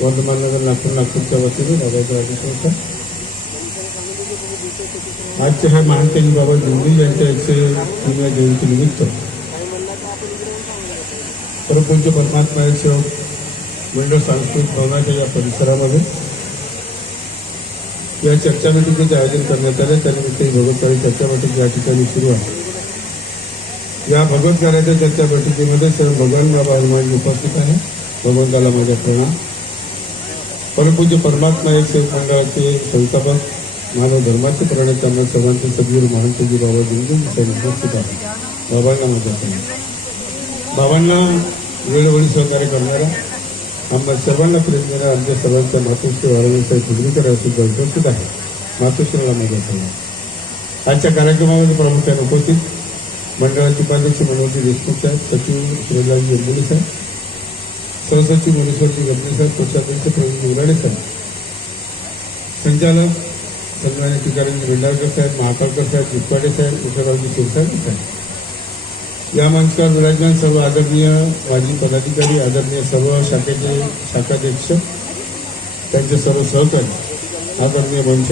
वर्धमान नगर नागपूरच्या वतीने दादाच्या आदेशानुसार आजचे हे महातेजी बाबा जोंधळी यांच्या 103व्या जयंतीनिमित्त परमपूज्य परमात्मा सेवक मंडळ सांस्कृतिक भवनाच्या या परिसरामध्ये या चर्चा बैठकीचे आयोजन करण्यात आले. त्यानिमित्त ही भगवतकार्य चर्चा बैठक या ठिकाणी सुरू आहे. या भगवतकार्याच्या चर्चा बैठकीमध्ये सर्व भगवान बाबा हनुमान उपस्थित आहे. भगवंताला माझ्या प्रणाम. परमपूज्य परमात्मा एक सेवक मंडळाचे संस्थापक मानव धर्माचे प्रणेते त्यांना सर्वांचे सद्गुरू महंतजी बाबा जोंधळी साहेब उपस्थित आहे. बाबांना माझ्या प्रणाम. बाबांना वेळोवेळी सहकार्य करणारा आम्हाला सर्वांना प्रेम देणाऱ्या आमच्या सर्वांच्या मातोश्री वारंगसाहेब फुलवीकर सुद्धा उपस्थित आहे. मातोश्रीला माझ्या प्रणाम. आजच्या कार्यक्रमामध्ये प्रामुख्याने उपस्थित मंडळाचे उपाध्यक्ष मनोहरजी देशमुख साहेब, सचिव श्रीलालजी अंबुले साहेब, सहसचिव मनीश्वरजी गब्बे साहेब, कोषाध्यक्ष प्रवीण उराडे साहेब, संचालक सन्मान्य टिकारामजी भेंडारकर साहेब, महाकाळकर साहेब, जितवाडे साहेब, कुशलरावजी शिरसागर साहेब, या मंचावर विराजमान सर्व आदरणीय माजी पदाधिकारी, आदरणीय सर्व शाखेचे शाखाध्यक्ष, त्यांचे सर्व सहकारी, आदरणीय मंच,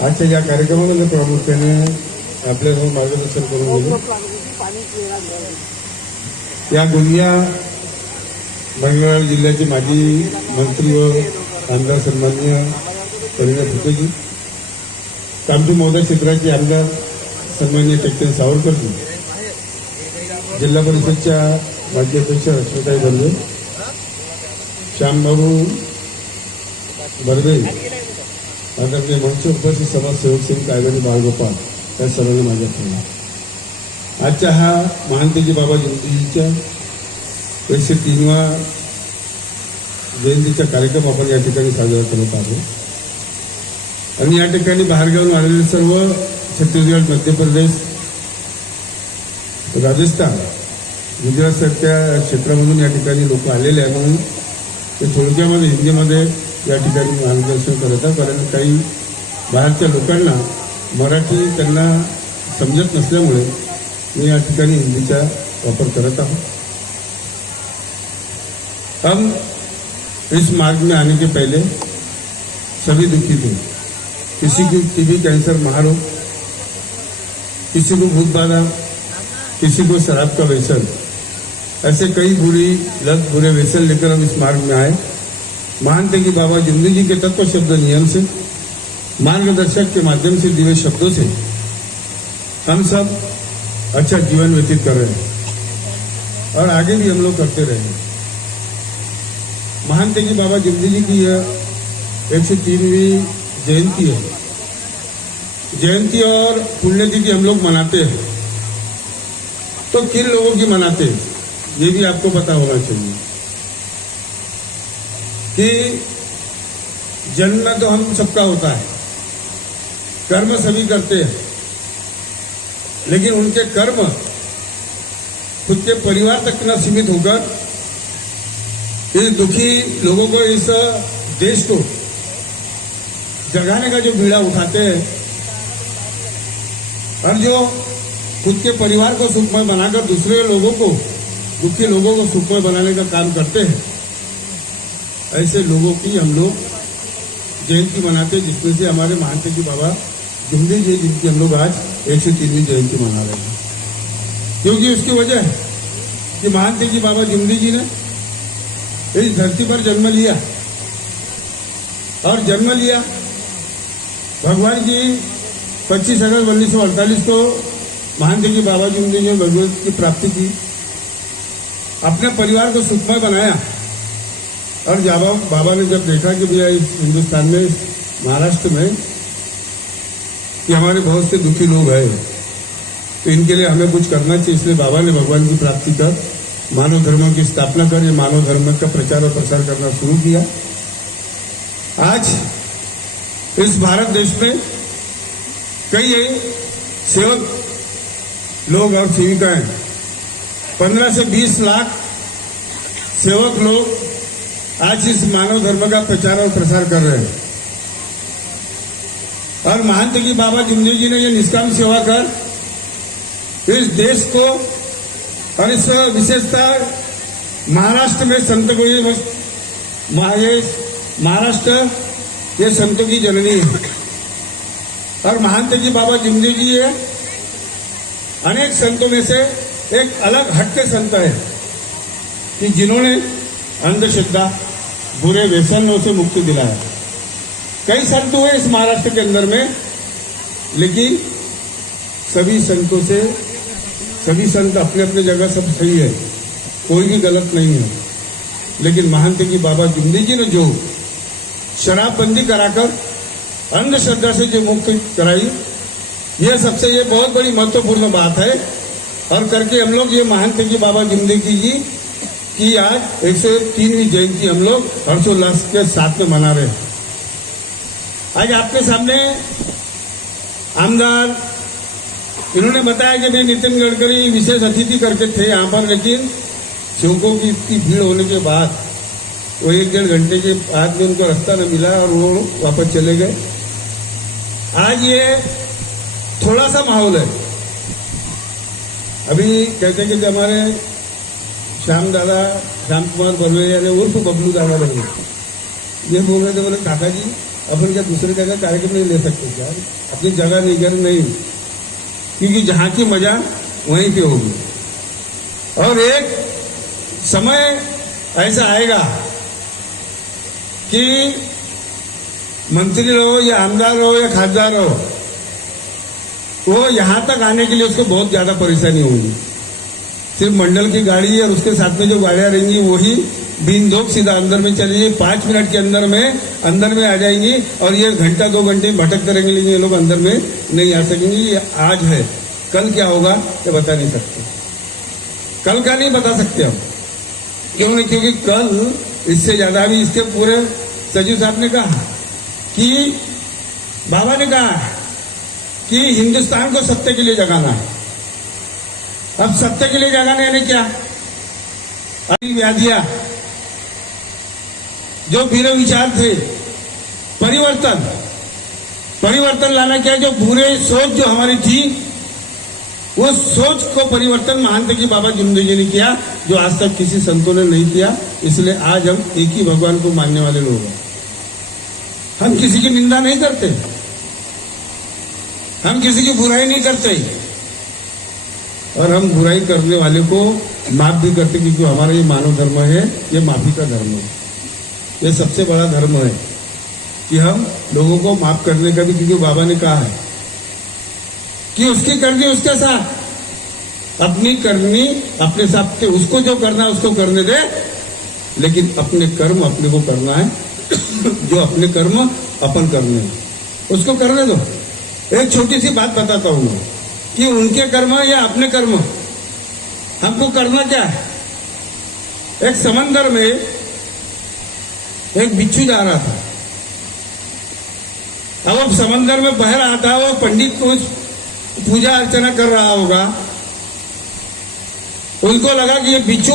आजच्या या कार्यक्रमामध्ये प्रामुख्याने आपल्यासमोर मार्गदर्शन करून गेले या गोंदिया मंगळवेढा जिल्ह्याचे माजी मंत्री व आमदार सन्माननीय परिणय फुटेजी, कामठी महोदय क्षेत्राचे आमदार सन्माननीय टेकचंद सावरकरजी, जिल्हा परिषदच्या माजी अध्यक्ष रश्मिताई बर्वे, श्यामबाबू बर्वे, आदरणीय मंच उपस्थित समाजसेवक सेविका आदरणीय बाळगोपाल, या सर्वांनी माझ्या प्रणाम. आजच्या हा महातेजी बाबा जोंधळीच्या 103व्या जयंतीचा कार्यक्रम आपण या ठिकाणी साजरा करत आहोत. आणि या ठिकाणी बाहेरगावून आलेले सर्व छत्तीसगड, मध्य प्रदेश, राजस्थान, गुजरातसारख्या क्षेत्रामधून या ठिकाणी लोक आलेले आहे. म्हणून ते थोडक्यामध्ये हिंदीमध्ये या ठिकाणी मार्गदर्शन करत आहे. कारण काही बाहेरच्या लोकांना मराठी त्यांना समजत नसल्यामुळे मी या ठिकाणी हिंदीचा वापर करत आहोत. हम इस मार्ग में आने के पहले सभी दुखी थे. किसी को टीबी, कैंसर, महारोग, किसी को भूत बाधा, किसी को शराब का व्यसन, ऐसे कई बुरी लत, बुरे व्यसन लेकर हम इस मार्ग में आए. महातेजी बाबा जोंधळी जी के तत्व शब्द नियम से, मार्गदर्शक के माध्यम से दिए शब्दों से हम सब अच्छा जीवन व्यतीत कर रहे हैं और आगे भी हम लोग करते रहेंगे. महातेजी बाबा जोंधळी जी की यह 103वीं जयंती है. जयंती और पुण्यतिथि हम लोग मनाते हैं तो किन लोगों की मनाते हैं ये भी आपको पता होना चाहिए कि जन्म तो हम सबका होता है, कर्म सभी करते हैं, लेकिन उनके कर्म खुद के परिवार तक न सीमित होकर इस दुखी लोगों को, इस देश को जगाने का जो बीड़ा उठाते हैं और जो खुद के परिवार को सुखमय बनाकर दूसरे लोगों को, दुखी लोगों को सुखमय बनाने का काम करते हैं, ऐसे लोगों की हम लोग जयंती मनाते हैं. जिसमें से हमारे महातेजी बाबा जोंधळी जी, जिनकी हम लोग आज 103वीं जयंती मना रहे हैं. क्योंकि उसकी वजह है कि महातेजी बाबा जोंधळी जी ने इस धरती पर जन्म लिया और जन्म लिया भगवान की 25 अगस्त 1948 को महातेजी बाबा जोंधळी ने भगवत की प्राप्ति की, अपने परिवार को सुखमय बनाया. और जब बाबा ने जब देखा कि भैया इस हिंदुस्तान में, महाराष्ट्र में, कि हमारे बहुत से दुखी लोग हैं, तो इनके लिए हमें कुछ करना चाहिए, इसलिए बाबा ने भगवान की प्राप्ति कर मानव धर्म की स्थापना कर मानव धर्म का प्रचार और प्रसार करना शुरू किया. आज इस भारत देश में कई सेवक लोग और सेविकाएं, 15 से 20 लाख सेवक लोग आज इस मानव धर्म का प्रचार और प्रसार कर रहे हैं. और महातेजी बाबा जोंधळी जी ने यह निष्काम सेवा कर इस देश को और इस विशेषता महाराष्ट्र में संत महाराष्ट्र ये संतों की जननी है और महान तेजी बाबा जिमदेव जी है अनेक संतों में से एक अलग हटके संत है कि जिन्होंने अंधश्रद्धा बुरे व्यसनों से मुक्ति दिलाया। कई संत हुए इस महाराष्ट्र के अंदर में, लेकिन सभी संतों से सभी संत अपने अपने जगह सब सही है, कोई भी गलत नहीं है। लेकिन महान तेजी बाबा जिमदेव जी ने जो शराबबंदी कराकर अंधश्रद्धा से जो मुक्ति कराई, यह सबसे ये बहुत बड़ी महत्वपूर्ण बात है। और करके हम लोग ये महान तेजी बाबा जिमदेव जी की आज 103वीं जयंती हम लोग हर्षोल्लास के साथ में मना रहे हैं। आज आपके सामने आमदार इन्होंने बताया कि भाई नितिन गडकरी विशेष अतिथि करके थे यहाँ पर, लेकिन सेवकों की इतनी भीड़ होने के बाद वो 1-1.5 घंटे के बाद में उनको रास्ता न मिला और वो वापस चले गए। आज ये थोड़ा सा माहौल है। अभी कहते कि हमारे श्याम कुमार बलवे यानी उर्फ बबलू दादा बने, ये बोल रहे थे, बोले काका जी अपन क्या दूसरी जगह कार्यक्रम नहीं ले सकते क्या? अपनी जगह नहीं, क्योंकि जहां की मजा वहीं पे होगी। और एक समय ऐसा आएगा कि मंत्री रहो या आमदार रहो या खासदार रहो, वो यहां तक आने के लिए उसको बहुत ज्यादा परेशानी होगी। सिर्फ मंडल की गाड़ी और उसके साथ में जो गाड़ियां रहेंगी वही बिन धोख सीधा अंदर में चलेंगी, 5 मिनट के अंदर में आ जाएंगी और ये 1-2 घंटे भटकते रहेंगे, लेकिन ये लोग अंदर में नहीं आ सकेंगे। ये आज है, कल क्या होगा ये बता नहीं सकते, कल का नहीं बता सकते हम। क्यों नहीं? क्योंकि कल इससे ज्यादा भी इसके पूरे सचिव साहब ने कहा कि बाबा ने कहा कि हिंदुस्तान को सत्य के लिए जगाना है। अब सत्य के लिए जगाना यानी क्या? अभी व्याधियां जो बुरे विचार थे, परिवर्तन लाना क्या? जो बुरे सोच जो हमारी थी, वो सोच को परिवर्तन महान तेजी बाबा जिमदेव जी ने किया, जो आज तक किसी संतों ने नहीं किया। इसलिए आज हम एक ही भगवान को मानने वाले लोग हैं। हम किसी की निंदा नहीं करते, हम किसी की बुराई नहीं करते, और हम बुराई करने वाले को माफ भी करते, क्योंकि हमारा ये मानव धर्म है, ये माफी का धर्म है। ये सबसे बड़ा धर्म है कि हम लोगों को माफ करने का भी, क्योंकि बाबा ने कहा है कि उसकी करनी उसके साथ, अपनी करनी अपने साथ, उसको जो करना है उसको करने दे, लेकिन अपने कर्म अपने को करना है। जो अपने कर्म अपन करने हैं उसको करने दो। एक छोटी सी बात बताता हूं कि उनके कर्म या अपने कर्म, हमको करना क्या है? एक समंदर में एक बिच्छू जा रहा था। अब वो समंदर में बह रहा था, वो पंडित कुछ पूजा अर्चना कर रहा होगा, उनको लगा कि ये बिच्छू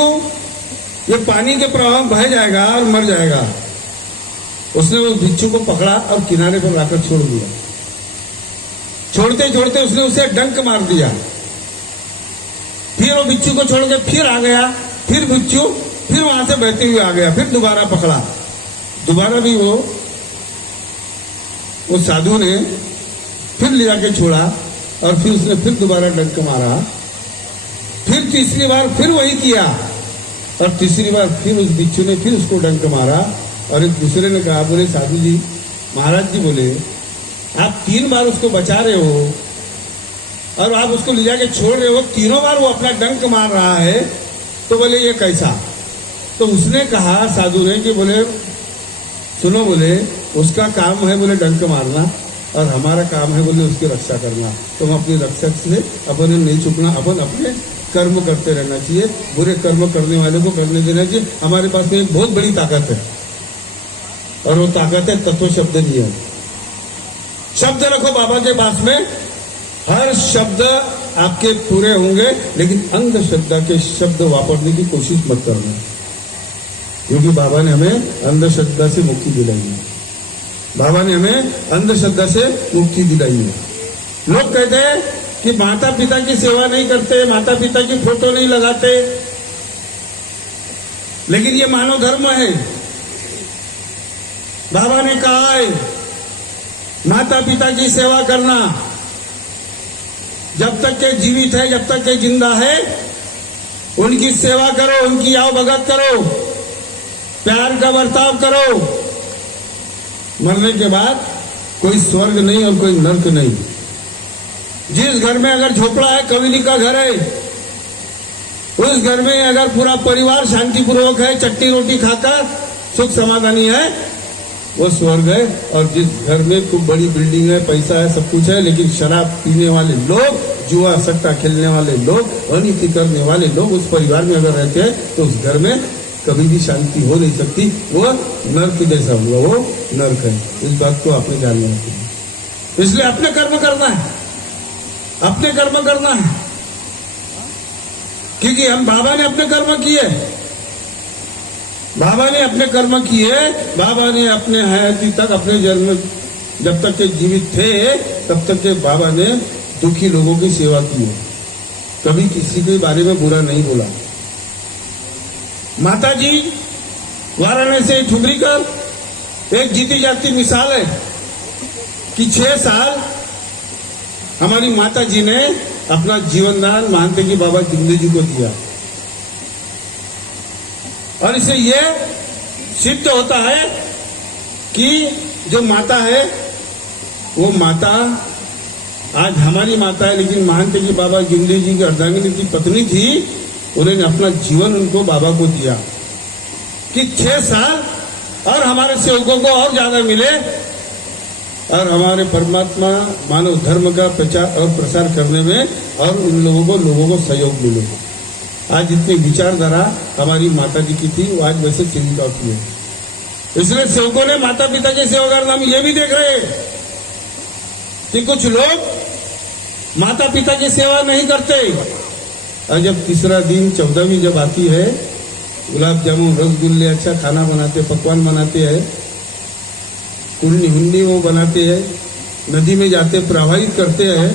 ये पानी के प्रवाह में बह जाएगा और मर जाएगा। उसने उस बिच्छू को पकड़ा और किनारे पर लाकर छोड़ दिया। छोड़ते छोड़ते उसने उसे डंक मार दिया। फिर वो बिच्छू को छोड़ के फिर आ गया, फिर बिच्छू फिर वहां से बहते हुए आ गया, फिर दोबारा पकड़ा, दोबारा भी वो साधु ने फिर ले जाके छोड़ा और फिर उसने फिर दोबारा डंक मारा। फिर तीसरी बार फिर वही किया और तीसरी बार फिर उस बिच्छू ने फिर उसको डंक मारा। और एक दूसरे ने कहा, बोले साधु जी, महाराज जी बोले आप 3 बार उसको बचा रहे हो और आप उसको ले जाके छोड़ रहे हो, तीनों बार वो अपना डंक मार रहा है, तो बोले ये कैसा? तो उसने कहा साधु ने कि बोले सुनो, बोले उसका काम है बोले डंक मारना और हमारा काम है बोले उसकी रक्षा करना। तो हम अपनी रक्षा से अपन नहीं चुकना, अपन अपने कर्म करते रहना चाहिए, बुरे कर्म करने वाले को करने देना चाहिए। हमारे पास में एक बहुत बड़ी ताकत है और वो ताकत है तत्व शब्द नियम। शब्द रखो बाबा के पास में, हर शब्द आपके पूरे होंगे, लेकिन अंधश्रद्धा के शब्द वापरने की कोशिश मत करना, क्योंकि बाबा ने हमें अंधश्रद्धा से मुक्ति दिलाई है। बाबा ने हमें अंधश्रद्धा से मुक्ति दिलाई है। लोग कहते हैं कि माता पिता की सेवा नहीं करते, माता पिता की फोटो नहीं लगाते, लेकिन ये मानव धर्म है बाबा ने कहा है माता पिता की सेवा करना, जब तक के जीवित है, जब तक के जिंदा है, उनकी सेवा करो, उनकी आओ भगत करो, प्यार का बर्ताव करो। मरने के बाद कोई स्वर्ग नहीं और कोई नर्क नहीं। जिस घर में अगर झोपड़ा है, कविनी का घर है, उस घर में अगर पूरा परिवार शांतिपूर्वक है, चट्टी रोटी खाकर सुख समाधानी है, वो स्वर्ग है। और जिस घर में खूब बड़ी बिल्डिंग है, पैसा है, सब कुछ है, लेकिन शराब पीने वाले लोग, जुआ सट्टा खेलने वाले लोग, अनिति करने वाले लोग उस परिवार में अगर रहते हैं तो उस घर में कभी भी शांति हो नहीं सकती। वो नर्क जैसा हुआ, वो नर्क है। इस बात को आपने जानना है। इसलिए अपने कर्म करना है, अपने कर्म करना है, क्योंकि हम बाबा ने अपने कर्म किए, बाबा ने अपने कर्म किए, बाबा ने अपने हयाती तक, अपने जन्म जब तक के जीवित थे तब तक के बाबा ने दुखी लोगों की सेवा की है, कभी किसी के बारे में बुरा नहीं बोला। माता जी वाराणसी ठुमरी कर एक जीती जाती मिसाल है कि 6 साल हमारी माता जी ने अपना जीवन दान मानते कि बाबा जिंदगी जी को दिया। और इससे ये सिद्ध होता है कि जो माता है वो माता आज हमारी माता है, लेकिन महंत की बाबा जिंदगी जी की अर्धांगिनी की पत्नी थी, उन्होंने अपना जीवन उनको बाबा को दिया कि 6 साल और हमारे सेवकों को और ज्यादा मिले और हमारे परमात्मा मानव धर्म का प्रचार और प्रसार करने में और उन लोगों को सहयोग मिले। आज जितनी विचारधारा हमारी माता जी की थी, वो आज वैसे सेविका की है। इसलिए सेवकों ने माता पिता की सेवा करना। हम ये भी देख रहे हैं कि कुछ लोग माता पिता की सेवा नहीं करते, और जब तीसरा दिन 14वीं जब आती है, गुलाब जामुन रसगुल्ले अच्छा खाना बनाते, पकवान बनाते हैं, कुंडी हुंडी वो बनाते हैं, नदी में जाते प्रवाहित करते हैं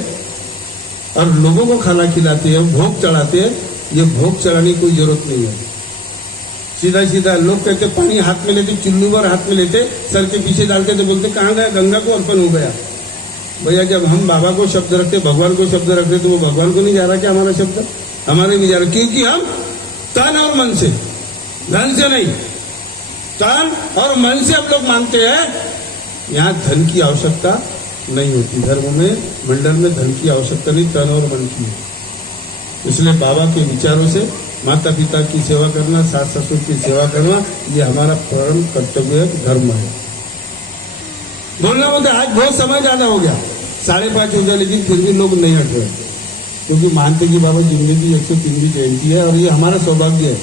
और लोगों को खाना खिलाते हैं, भोग चढ़ाते हैं। ये भोग चढ़ाने की कोई जरूरत नहीं है। सीधा सीधा लोग कहते पानी हाथ में लेते, चुल्लू भर हाथ में लेते, सर के पीछे डालते थे, बोलते कहाँ गया, गंगा को अर्पण हो गया। भैया जब हम बाबा को शब्द रखते, भगवान को शब्द रखते, तो वो भगवान को नहीं जा रहा क्या हमारा शब्द? हमारे नहीं जा रहा, क्योंकि हम तन और मन से, धन से नहीं, तन और मन से हम लोग मानते हैं यहाँ धन की आवश्यकता नहीं होती। धर्म में, मंडल में धन की आवश्यकता नहीं, तन और मन की है। इसलिए बाबा के विचारों से माता पिता की सेवा करना, सास ससुर की सेवा करना, ये हमारा परम कर्तव्य धर्म है। बोलना बोलते आज बहुत समय ज्यादा हो गया, 5:30 हो गया, लेकिन फिर भी लोग नहीं हट रहे, क्योंकि मानते कि बाबा जिंदगी 103वीं जयंती है और ये हमारा सौभाग्य है,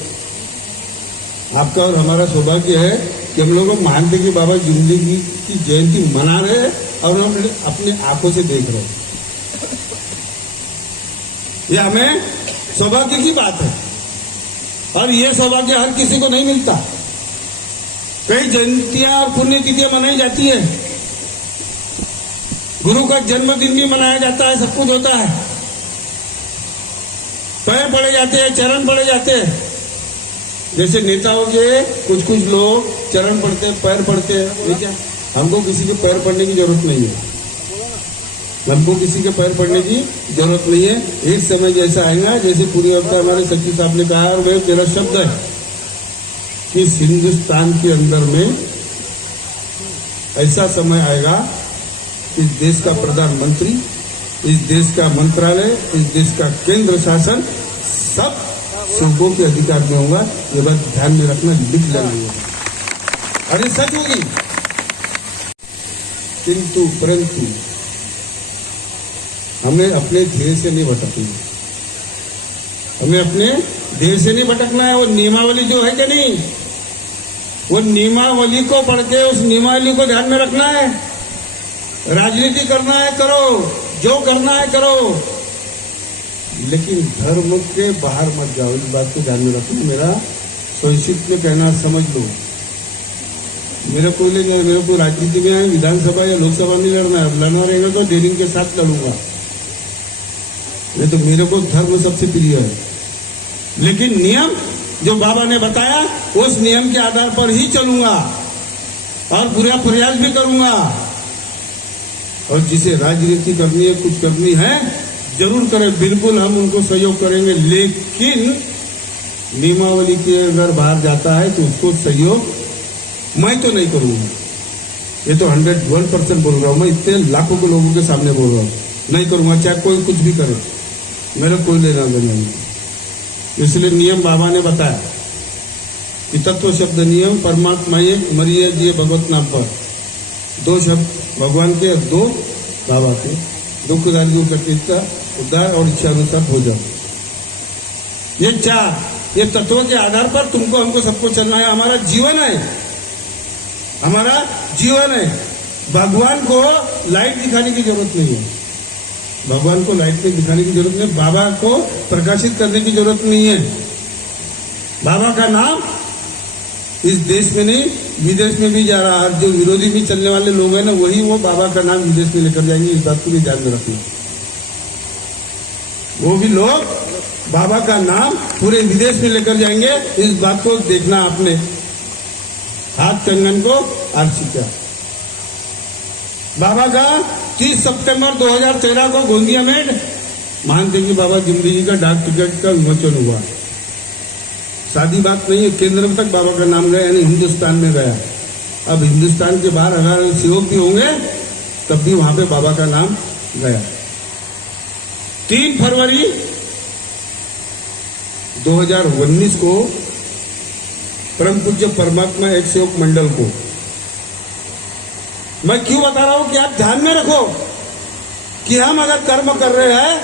आपका और हमारा सौभाग्य है कि हम लोग मानते कि बाबा जिंदगी की जयंती मना रहे हैं और हम अपने आंखों से देख रहे हैं। ये हमें सौभाग्य की बात है और ये सौभाग्य हर किसी को नहीं मिलता। कई जयंतियां और पुण्यतिथियां मनाई जाती है, गुरु का जन्मदिन भी मनाया जाता है, सब कुछ होता है, पैर पड़े जाते हैं, चरण पड़े जाते हैं। जैसे नेताओं के कुछ लोग चरण पड़ते हैं, पैर पड़ते हैं, ये क्या? हमको किसी के पैर पड़ने की जरूरत नहीं है, हमको किसी के पैर पड़ने की जरूरत नहीं है। एक समय जैसा आएगा, जैसे पूरी अवतार हमारे सचिव साहब ने कहा, और वह मेरा शब्द है कि इस हिंदुस्तान के अंदर में ऐसा समय आएगा, इस देश का प्रधानमंत्री, इस देश का मंत्रालय, इस देश का केंद्र शासन सब सेवकों के अधिकार में होगा। ये बात ध्यान में रखना, लिख लेंगे, अरे सच होगी। किंतु परंतु हमें अपने ध्येय से नहीं भटकना, हमें अपने ध्येय से नहीं भटकना है। वो नियमावली जो है कि नहीं, वो नियमावली को पढ़ के उस नियमावली को ध्यान में रखना है। राजनीति करना है करो, जो करना है करो, लेकिन धर्म के बाहर मत जाओ। इस बात को ध्यान में रखो। मेरा संक्षिप्त में कहना समझ लो, मेरा कोई नहीं, मेरे को राजनीति में विधानसभा या लोकसभा में लड़ना है, लड़ना रहेगा तो डेरिंग के साथ लड़ूंगा, नहीं तो मेरे को धर्म सबसे प्रिय है। लेकिन नियम जो बाबा ने बताया, उस नियम के आधार पर ही चलूंगा। और पूरा प्रयास भी करूंगा। और जिसे राजनीति करनी है, कुछ करनी है, जरूर करें, बिल्कुल हम उनको सहयोग करेंगे। लेकिन नियमावली के अगर बाहर जाता है तो उसको सहयोग मैं तो नहीं करूंगा। ये तो 101% बोल रहा हूं मैं, इतने लाखों के लोगों के सामने बोल रहा हूं, नहीं करूंगा, चाहे कोई कुछ भी करे, मेरा कोई लेना देना नहीं। इसलिए नियम बाबा ने बताया कि तत्व शब्द नियम परमात्मा एक, मरिए जिए भगवत नाम पर। 2 शब्द भगवान के, 2 बाबा के। दुख दारियों का उद्धार और इच्छा अनुसार हो जाओ। ये 4 ये तत्वों के आधार पर तुमको हमको सबको चलना है। हमारा जीवन है, हमारा जीवन है। भगवान को लाइट दिखाने की जरूरत नहीं है, भगवान को लाइट में दिखाने की जरूरत नहीं, बाबा को प्रकाशित करने की जरूरत नहीं है। बाबा का नाम इस देश में नहीं, विदेश में भी जा रहा है। जो विरोधी भी चलने वाले लोग हैं ना, वही वो बाबा का नाम विदेश में लेकर जाएंगे। इस बात को भी ध्यान में रखना। वो भी लोग बाबा का नाम पूरे विदेश में लेकर जाएंगे, इस बात को देखना आपने। हाथ कंगन को आरसी क्या बाबा का 30 सितंबर 2013 को गोंदिया में मानते कि बाबा जिंदगी का डाक टिकट का विमोचन हुआ। सादी बात नहीं है, केंद्र तक बाबा का नाम गया, यानी हिंदुस्तान में गया। अब हिंदुस्तान के बाहर अगर सेवक भी होंगे तब भी वहां पे बाबा का नाम गया। 3 फरवरी 2019 को परम पूज्य परमात्मा एक सेवक मंडल को, मैं क्यों बता रहा हूं कि आप ध्यान में रखो कि हम अगर कर्म कर रहे हैं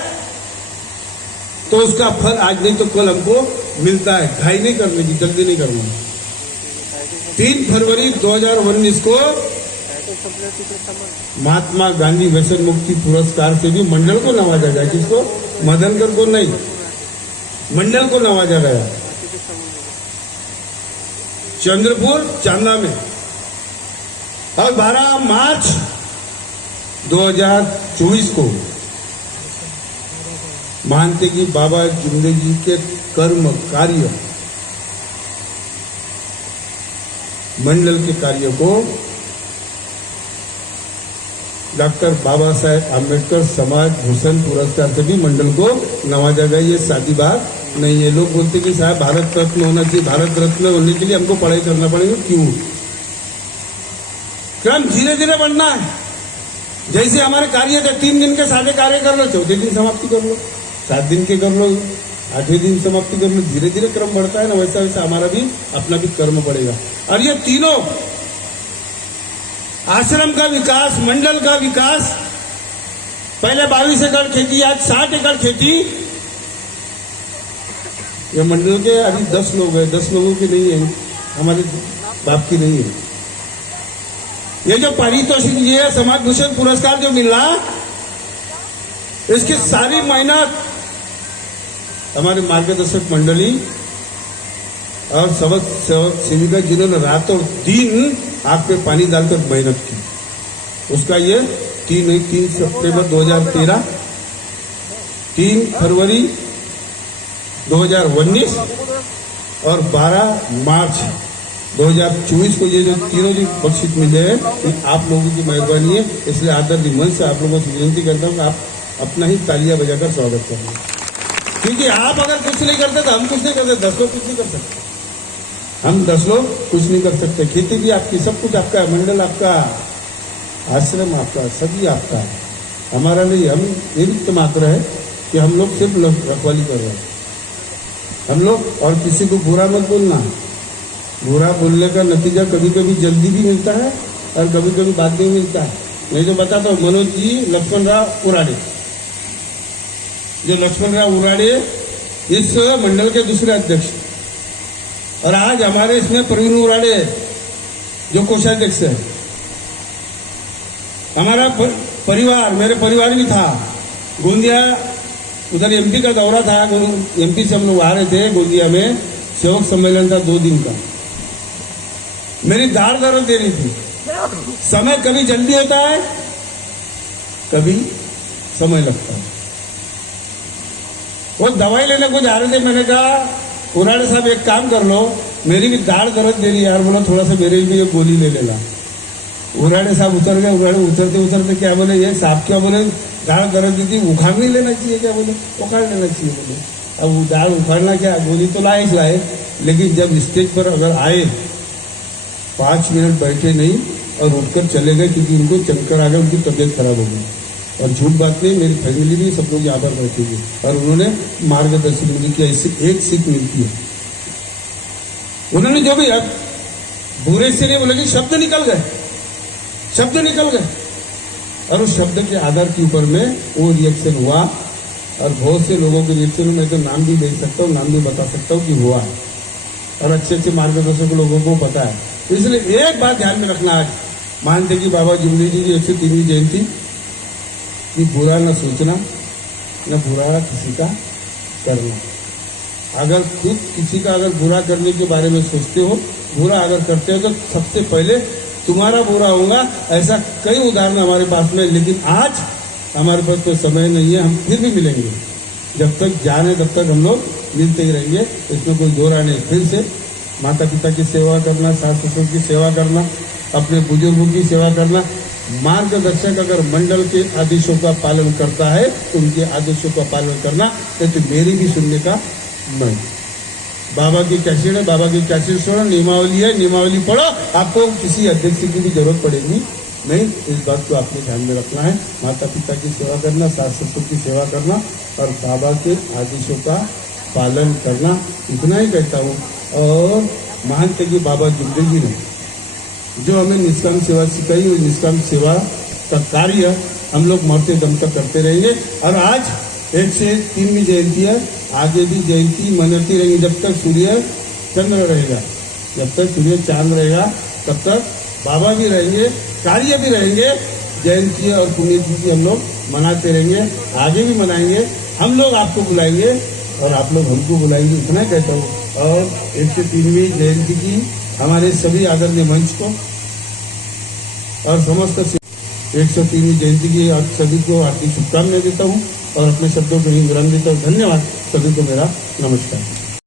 तो उसका फल आज नहीं तो कल हमको मिलता है। घाई नहीं करने की, जल्दी नहीं करना। 3 फरवरी 2019 को महात्मा गांधी व्यसन मुक्ति पुरस्कार से भी मंडल को नवाजा गया। किसको? मदनकर को नहीं, मंडल को नवाजा गया। चंद्रपुर चांदा में। और 12 मार्च 2024 को मानते कि बाबा जिंदगी के कर्म कार्य, मंडल के कार्य को डॉक्टर बाबा साहेब आम्बेडकर समाज भूषण पुरस्कार से भी मंडल को नवाजा गया। ये सादी बात नहीं है। लोग बोलते कि साहब भारत रत्न होना चाहिए, भारत रत्न होने के लिए हमको पढ़ाई करना पड़ेगा। क्यों? क्रम धीरे धीरे बढ़ना है। जैसे हमारे कार्य थे, 3 दिन के सादे कार्य कर लो, 4थे दिन समाप्ति कर लो, 7 दिन के कर लो, 8वें दिन समाप्ति कर लो। धीरे धीरे क्रम बढ़ता है ना, वैसा वैसा हमारा भी अपना भी कर्म बढ़ेगा। और ये तीनों, आश्रम का विकास, मंडल का विकास, पहले 22 एकड़ खेती, आज 60 एकड़ खेती। ये मंडल के अभी 10 लोग हैं, 10 लोगों की नहीं है, हमारे बाप की नहीं है। ये जो पारितोषिक ये समाज भूषण पुरस्कार जो मिला, इसकी सारी मेहनत हमारे मार्गदर्शक मंडली और सेविका जिन्होंने रातों दिन आग पे पानी डालकर मेहनत की, उसका ये 3 सितंबर 2013, 3 फरवरी 2019 और 12 मार्च 2024 को ये जो तीनों जो बख्शिश मिले हैं, ये आप लोगों की मेहरबानी है। इसलिए आदरणीय मन से आप लोगों से विनती करता हूँ कि आप अपना ही तालियां बजाकर स्वागत करें। क्योंकि आप अगर कुछ नहीं करते तो हम कुछ नहीं करते, 10 लोग कुछ नहीं कर सकते। हम 10 लोग कुछ नहीं कर सकते। खेती भी आपकी, सब कुछ आपका है, मंडल आपका, आश्रम आपका, सभी आपका है, हमारा नहीं। हम निमित्त मात्र है कि हम लोग सिर्फ रखवाली कर रहे हैं। हम लोग, और किसी को बुरा मत बोलना। बुरा बोलने का नतीजा कभी कभी जल्दी भी मिलता है और कभी कभी बाद में मिलता है। नहीं तो बताता हूँ, मनोज जी लक्ष्मण राव उराड़े, जो लक्ष्मण राव उराड़े इस मंडल के दूसरे अध्यक्ष, और आज हमारे इसमें प्रवीण उराड़े जो कोषाध्यक्ष है। हमारा परिवार, मेरे परिवार भी था गोंदिया, उधर एमपी का दौरा था, एमपी से हम लोग आ रहे थे गोंदिया में, सेवक सम्मेलन था 2 दिन का। मेरी दाढ़ दर्द दे रही थी। समय कभी जल्दी होता है, कभी समय लगता है। वो दवाई लेने को जा रहे थे, मैंने कहा उराड़े साहब एक काम कर लो, मेरी भी दाढ़ दर्द दे रही है यार। बोला थोड़ा सा मेरे भी एक गोली ले लेना। उराड़े साहब उतर गए, उराड़े उतरते उतरते क्या बोले, ये साहब क्या बोले, दाल गरज दी थी, उखाड़ नहीं लेना चाहिए, क्या बोले, उखाड़ लेना चाहिए बोले। अब वो दाल उखाड़ना क्या, गोली तो लाए ही लाए, लेकिन जब स्टेज पर अगर आए 5 मिनट बैठे नहीं और उठकर चले गए, क्योंकि उनको चक्कर आ गए, उनकी तबीयत खराब हो गई। और झूठ बात नहीं, मेरी फैमिली भी सब लोग यहाँ पर बैठे हुए और उन्होंने मार्गदर्शन मुझे किया, इससे एक सीख मिलती है। उन्होंने जो भी अब बुरे से नहीं बोला कि शब्द निकल गए, शब्द निकल गए, और उस शब्द के आधार के ऊपर में वो रिएक्शन हुआ। और बहुत से लोगों के रिएक्शन में तो नाम भी दे सकता हूँ, नाम भी बता सकता हूँ कि हुआ है, और अच्छे अच्छे मार्गदर्शक लोगों को पता है। तो इसलिए एक बात ध्यान में रखना, आज मानते कि बाबा जुमली जी की 103वीं जयंती, कि बुरा न सोचना, न बुरा किसी का करना। अगर खुद किसी का अगर बुरा करने के बारे में सोचते हो, बुरा अगर करते हो, तो सबसे पहले तुम्हारा बुरा होगा। ऐसा कई उदाहरण हमारे पास में, लेकिन आज हमारे पास कोई समय नहीं है, हम फिर भी मिलेंगे। जब तक जाने तब तक हम लोग मिलते ही रहेंगे, इसमें कोई दो राय नहीं। फिर से माता पिता की सेवा करना, सास ससुर की सेवा करना, अपने बुजुर्गों की सेवा करना। मार्गदर्शक अगर मंडल के आदेशों का पालन करता है तो उनके आदेशों का पालन करना, तो मेरी भी सुनने का मन। बाबा की कैसेट है, बाबा की कैसेट सुनो, नियमावली है, नियमावली पढ़ो, आपको किसी अध्यक्ष की भी जरूरत पड़ेगी नहीं। इस बात को आपने ध्यान में रखना है। माता पिता की सेवा करना, सास ससुर की सेवा करना और बाबा के आदेशों का पालन करना, इतना ही कहता हूँ। और मानते कि बाबा जुमली जी ने जो हमें निष्काम सेवा सिखाई, और निष्काम सेवा का कार्य हम लोग मरते दम तक करते रहेंगे। और आज 103वीं जयंती है, आगे भी जयंती मनाती रहेंगे जब तक सूर्य चंद्र रहेगा, जब तक सूर्य चांद रहेगा तब तक बाबा भी रहेंगे, कार्य भी रहेंगे। जयंती और पुण्यतिथि हम लोग मनाते रहेंगे, आगे भी मनाएंगे। हम लोग आपको बुलाएंगे और आप लोग हमको बुलाएंगे, इतना कहता हूँ। और 103वीं जयंती की हमारे सभी आदरणीय मंच को और समस्त 103वीं जयंती की आप सभी को हार्दिक शुभकामनाएं देता हूँ और अपने शब्दों को ही विराम देता हूँ। धन्यवाद, सभी को मेरा नमस्कार।